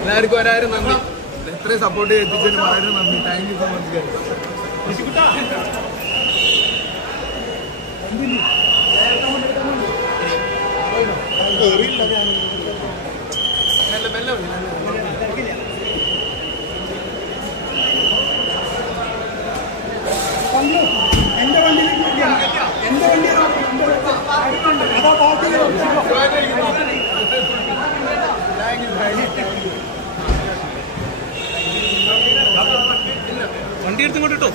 എല്ലാവർക്കും ഒരായിരം നന്ദി. എത്രയും സപ്പോർട്ട് ചെയ്തിട്ട് വളരെ നന്ദി. Thank you so much. മെല്ലെ മെല്ലെ എന്റെ വണ്ടിയിലേക്ക് എന്റെ വണ്ടി വണ്ടി എടുത്തും കൊണ്ടിട്ടോ.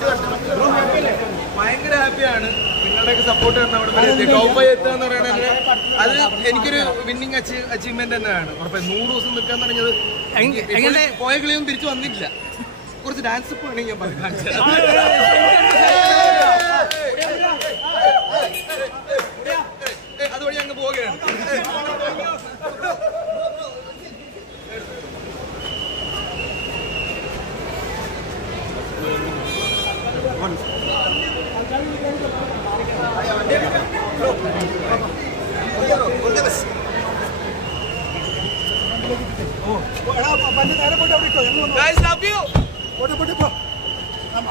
ഭയങ്കര ഹാപ്പിയാണ് നിങ്ങളുടെയൊക്കെ സപ്പോർട്ട് തരുന്ന അവിടെ വരെ ഗൗബൈ എത്തുക എന്ന് പറയുന്നത്. അത് എനിക്കൊരു വിന്നിങ് അച്ചീവ്മെന്റ് തന്നെയാണ്. ഉറപ്പായി 100 ദിവസം നിൽക്കാന്ന് പറഞ്ഞത് എങ്ങനെ പോയ കളിയൊന്നും തിരിച്ചു വന്നിട്ടില്ല. കുറച്ച് ഡാൻസ് ഇപ്പൊ വേണമെങ്കിൽ ഞാൻ പറഞ്ഞു. അതുവഴി അങ്ങ് പോവുകയാണ്.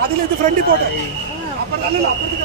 അതിൽ ഇത് ഫ്രണ്ടിൽ പോട്ടെ. അപ്പുറത്തല്ലല്ലോ, അപ്പുറത്ത്